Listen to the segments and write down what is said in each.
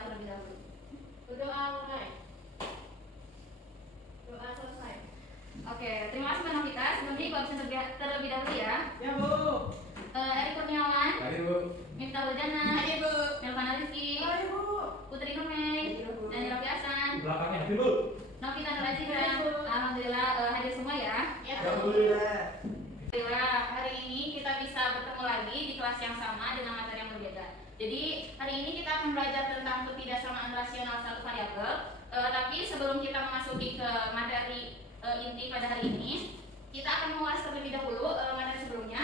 terlebih dahulu. Berdoa mulai. Doa selesai. Oke, terima kasih Mbak Novita. Sebelumnya Ibu absen terlebih dahulu ya. Ya Bu. Eri Kurniawan. Hadir Bu. Miftah Wajana. Hadir Bu. Melvana Rizky. Hadir Bu. Putri Nurmei. Dan Rafi Hasan. Belakangnya hadir Bu. Novita Nur Azira. Alhamdulillah hadir semua ya. Ya Alhamdulillah. Alhamdulillah hari ini kita bisa bertemu lagi di kelas yang sama dengan materi yang berbeda. Jadi hari ini kita akan belajar tentang ketidaksamaan rasional satu variabel. Tapi sebelum kita memasuki ke materi inti pada hari ini, kita akan mengulas terlebih dahulu materi sebelumnya.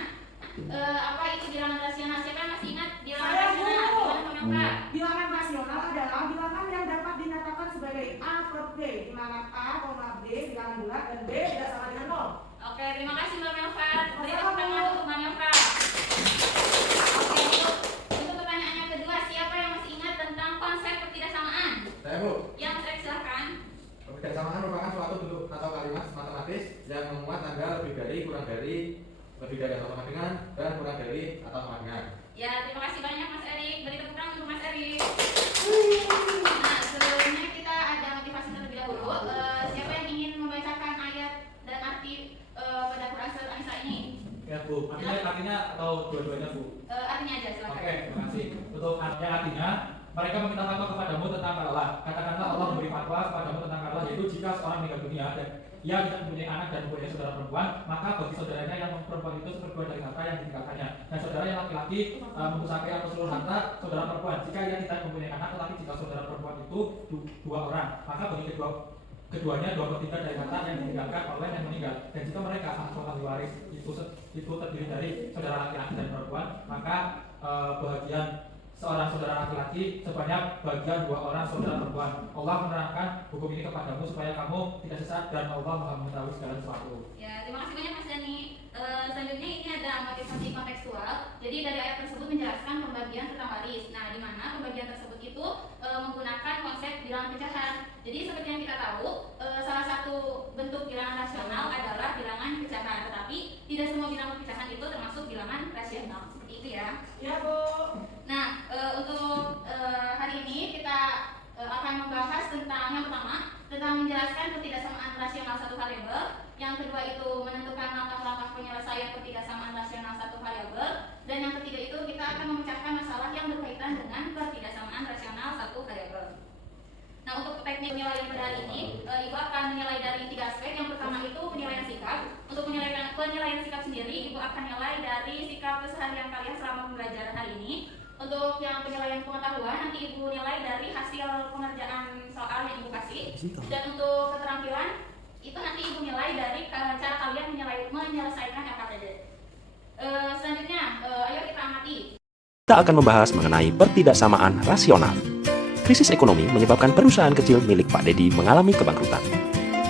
Apa itu bilangan rasional? Siapa yang masih ingat bilangan rasional? Gimana? Bilangan rasional adalah bilangan yang dapat dinyatakan sebagai A per B, di mana A, B bilangan bulat dan B tidak sama dengan 0. Oke, terima kasih Mbak Melva. Beri tepuk tangan untuk Mbak Melva. Oke, untuk pertanyaannya kedua, siapa yang masih ingat tentang konsep ketidaksamaan? Saya Bu. Yang saya silakan. Ketidaksamaan merupakan suatu bentuk atau kalimat matematis yang memuat tanggal lebih dari, kurang dari, lebih dari atau sama dengan, dan kurang dari atau sama dengan. Ya, terima kasih banyak Mas Erik. Beri tepuk tangan untuk Mas Erik. Nah, sebelumnya kita ada motivasi terlebih dahulu. Siapa yang ingin membacakan ayat dan arti pada Quran surat An-Nisa ini? Ya Bu, artinya atau dua-duanya Bu? Artinya aja, silakan. Oke, terima kasih. Untuk artinya, mereka meminta fatwa kepadamu tentang Allah. Katakanlah Allah memberi fatwa kepadamu tentang Allah, yaitu jika seorang meninggal dunia dan ia tidak mempunyai anak dan mempunyai saudara perempuan, maka bagi saudaranya yang perempuan itu seperti dari harta yang ditinggalkannya. Dan saudara yang laki-laki mempusakai atau seluruh harta saudara perempuan. Jika ia tidak mempunyai anak, tetapi jika saudara perempuan itu dua orang, maka bagi keduanya 2/3 dari harta yang ditinggalkan oleh yang meninggal. Dan jika mereka ahli waris itu terdiri dari saudara laki-laki dan perempuan, maka bagian seorang saudara laki-laki sebanyak bagian 2 orang saudara perempuan. Allah menerangkan hukum ini kepadamu supaya kamu tidak sesat dan Allah Maha mengetahui segala sesuatu. Ya, terima kasih banyak Mas Dani. Selanjutnya ini ada motivasi kontekstual. Jadi dari ayat tersebut menjelaskan pembagian tentang waris. Nah, di mana pembagian tersebut itu menggunakan konsep bilangan pecahan. Jadi seperti yang kita tahu, salah satu bentuk bilangan rasional adalah bilangan pecahan. Tetapi tidak semua bilangan pecahan itu termasuk bilangan rasional. Seperti itu ya. Ya Bu. Nah, untuk hari ini kita akan membahas tentang yang pertama tentang menjelaskan ketidaksamaan rasional satu variabel. Yang kedua itu menentukan langkah-langkah penyelesaian ketidaksamaan rasional satu variabel. Dan yang ketiga itu kita akan memecahkan masalah yang berkaitan dengan ketidaksamaan rasional satu variabel. Nah, untuk teknik penilaian pada hari ini, Ibu akan menilai dari 3 aspek. Yang pertama itu penilaian sikap. Untuk penilaian sikap sendiri, Ibu akan nilai dari sikap keseharian kalian selama pembelajaran hari ini. Untuk yang penilaian pengetahuan, nanti Ibu nilai dari hasil pengerjaan soal yang Ibu kasih. Dan untuk keterampilan, itu nanti Ibu nilai dari cara kalian menyelesaikan LKPD. Selanjutnya, ayo kita amati. Kita akan membahas mengenai pertidaksamaan rasional. Krisis ekonomi menyebabkan perusahaan kecil milik Pak Dedi mengalami kebangkrutan.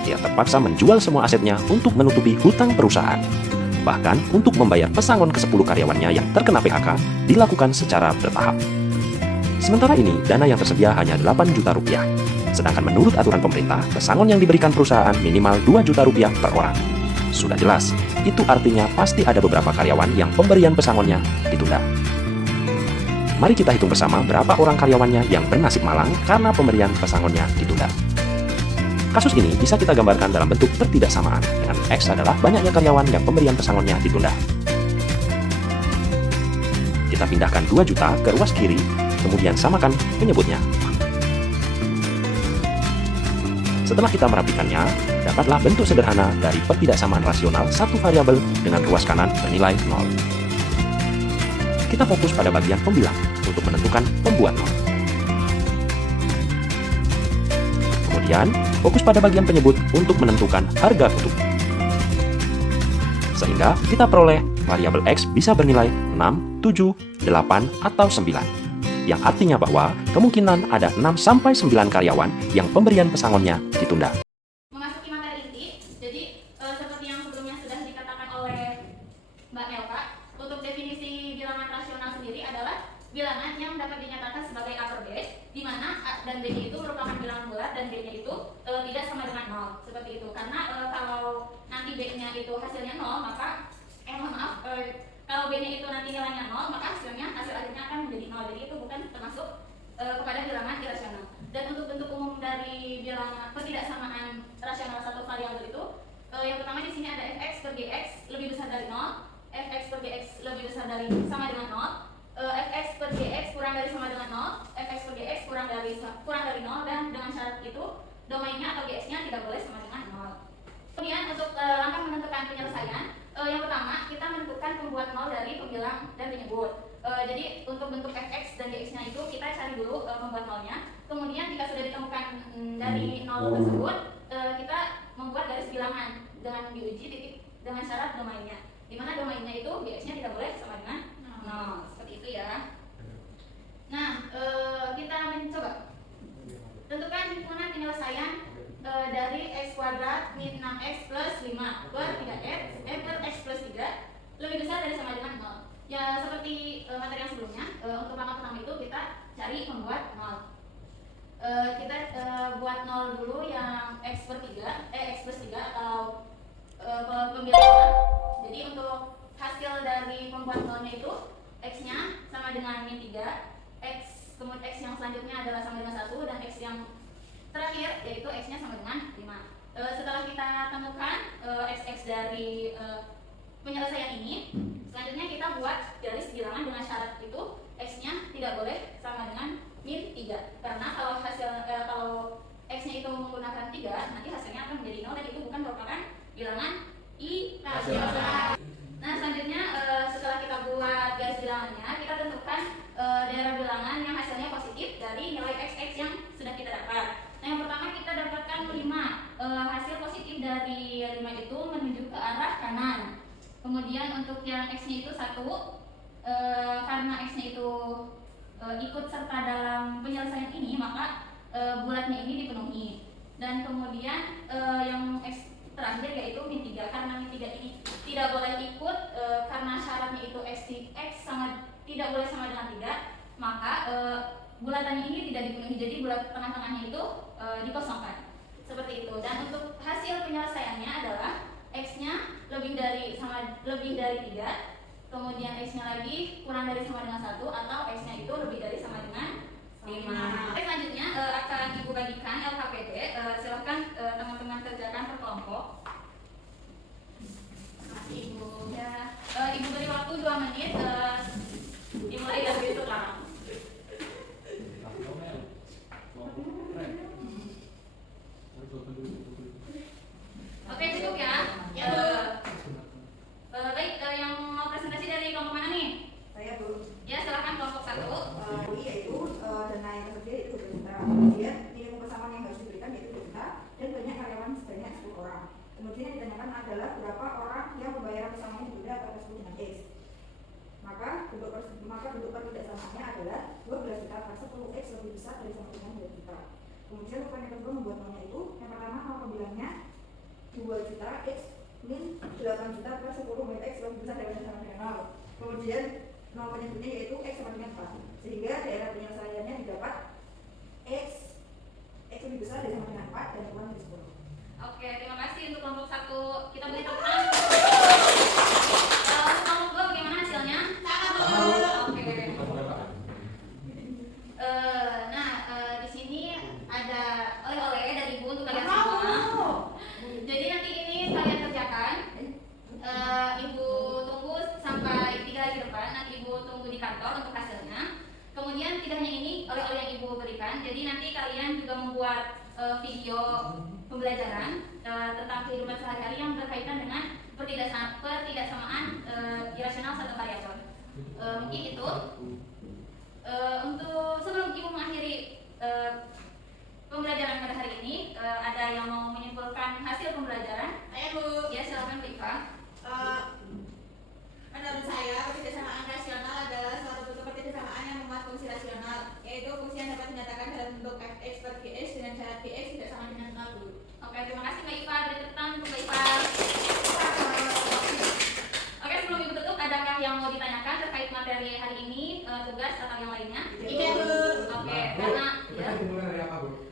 Ia terpaksa menjual semua asetnya untuk menutupi hutang perusahaan. Bahkan untuk membayar pesangon ke-10 karyawannya yang terkena PHK dilakukan secara bertahap. Sementara ini, dana yang tersedia hanya 8 juta rupiah. Sedangkan menurut aturan pemerintah, pesangon yang diberikan perusahaan minimal 2 juta rupiah per orang. Sudah jelas, itu artinya pasti ada beberapa karyawan yang pemberian pesangonnya ditunda. Mari kita hitung bersama berapa orang karyawannya yang bernasib malang karena pemberian pesangonnya ditunda. Kasus ini bisa kita gambarkan dalam bentuk pertidaksamaan, dengan X adalah banyaknya karyawan yang pemberian pesangonnya ditunda. Kita pindahkan 2 juta ke ruas kiri, kemudian samakan penyebutnya. Setelah kita merapikannya, dapatlah bentuk sederhana dari pertidaksamaan rasional satu variabel dengan ruas kanan bernilai 0. Kita fokus pada bagian pembilang untuk menentukan pembuat 0. Kemudian, fokus pada bagian penyebut untuk menentukan harga kutub. Sehingga kita peroleh variabel X bisa bernilai 6, 7, 8, atau 9. Yang artinya bahwa kemungkinan ada 6-9 karyawan yang pemberian pesangonnya ditunda. Memasuki materi inti, jadi seperti yang sebelumnya sudah dikatakan oleh Mbak Melva, untuk definisi bilangan rasional sendiri adalah bilangan yang dapat dinyatakan sebagai A per B, di mana A dan B-nya itu merupakan bilangan bulat dan B-nya itu tidak sama dengan 0, seperti itu. Karena kalau nanti B-nya itu hasilnya 0, maka kalau B-nya itu nanti nilainya 0, maka hasil akhirnya akan menjadi 0. Jadi itu bukan termasuk kepada bilangan irasional. bilangan pertidaksamaan rasional satu variabel itu, yang pertama di sini ada fx per gx lebih besar dari 0, fx per gx lebih besar dari sama dengan 0, fx per gx kurang dari sama dengan 0, fx per gx kurang dari 0, dan dengan syarat itu domainnya atau gx-nya tidak boleh sama dengan 0. Kemudian untuk langkah menentukan penyelesaian, yang pertama kita menentukan pembuat 0 dari pembilang dan penyebut. Jadi untuk bentuk fx dan gx-nya itu kita cari dulu pembuat 0-nya. Kemudian jika sudah ditemukan dari 0 tersebut, kita membuat garis bilangan dengan diuji titik dengan syarat domainnya, di mana domainnya itu gx-nya tidak boleh sama dengan 0. Seperti itu ya. Nah, kita mencoba tentukan himpunan penyelesaian dari x kuadrat min 6x plus 5 per 3x per x plus 3 lebih besar dari sama dengan 0. Ya seperti materi yang sebelumnya, untuk langkah pertama itu kita cari pembuat 0. Kita buat 0 dulu yang x per 3, x plus 3 atau pembilangan. Jadi untuk hasil dari pembuat 0-nya itu x-nya sama dengan min 3, kemudian x yang selanjutnya adalah sama dengan 1, dan x yang terakhir yaitu x-nya sama dengan 5. Setelah kita temukan x dari penyelesaian ini, selanjutnya kita buat garis bilangan dengan syarat itu x-nya tidak boleh sama dengan min 3, karena kalau kalau x-nya itu menggunakan 3, nanti hasilnya akan menjadi 0 dan itu bukan merupakan bilangan irrasional. Nah, selanjutnya setelah kita buat garis bilangannya, kita tentukan daerah bilangan yang hasilnya positif dari nilai x yang sudah kita dapat. Nah, yang pertama kita dapatkan 5. Hasil positif dari 5 itu menuju ke arah kanan. Kemudian untuk yang x-nya itu 1, karena x-nya itu ikut serta dalam penyelesaian ini, maka bulatnya ini dipenuhi. Dan kemudian yang x terakhir yaitu min 3, karena min 3 ini tidak boleh ikut karena syaratnya itu x sama tidak boleh sama dengan 3, maka bulatannya ini tidak dipenuhi, jadi bulat tengah-tengahnya itu dikosongkan. Seperti itu. Dan untuk hasil penyelesaiannya adalah x-nya lebih dari 3, kemudian x-nya lagi kurang dari sama dengan 1, atau x-nya itu lebih dari sama dengan 5. Selanjutnya akan Ibu bagikan LKPD. Silahkan teman-teman kerjakan per kelompok. Ibu ya, Ibu beri waktu 2 menit. Dimulai dari sekarang. Oke, cukup ya. Baik, yang mau presentasi dari kelompok mana nih? Saya Bu. Ya, silakan kelompok 1. Yaitu dana yang tersedia itu 2 juta. Kemudian minimum pesangon yang harus diberikan yaitu 2 juta, dan banyak karyawan sebanyak 10 orang. Kemudian yang ditanyakan adalah berapa orang yang pembayaran pesangonnya ditunda atau tersebut dengan X. Maka bentuk pertidaksamaannya adalah 12 juta per 10 X lebih besar dari sama dengan 2 juta. Kemudian rupanya yang kedua membuat nolnya itu, yang pertama nol pembilangnya 2 juta X min 8 juta per 10 X lebih besar dari sama dengan 0. Kemudian nol penyebutnya yaitu X sama dengan 4, sehingga daerah penyelesaiannya didapat X lebih besar dari sama dengan 4 dan kurang dari 10. Oke, terima kasih untuk kelompok 1. Kita beri tepuk tangan. Kelompok 2 bagaimana hasilnya? Oke. Nah, di sini ada oleh-oleh dari Ibu untuk kalian semua. Jadi nanti ini kalian kerjakan. Ibu tunggu sampai 3 hari ke depan. Nanti Ibu tunggu di kantor untuk hasilnya. Kemudian tidak hanya ini oleh-oleh yang Ibu berikan. Jadi nanti kalian juga membuat video pembelajaran tentang kehidupan sehari-hari yang berkaitan dengan pertidaksamaan irasional satu variabel. Mungkin itu. Untuk sebelum Ibu mengakhiri pembelajaran pada hari ini, ada yang mau menyimpulkan hasil pembelajaran? Ayo Bu. Ya, silakan Bu Iva. Menurut saya, pertidaksamaan rasional adalah suatu bentuk pertidaksamaan yang memuat fungsi rasional, yaitu fungsi yang dapat dinyatakan dalam bentuk fx per gx dengan syarat gx tidak sama dengan 0, Bu. Oke, terima kasih Mbak Iva. Beri tepuk tangan untuk Mbak Iva. Oke, sebelum Ibu tutup, adakah yang mau ditanyakan terkait materi hari ini, tugas atau yang lainnya? Iya, Bu. Oke, Bu, karena kita dimulai dari apa, Bu?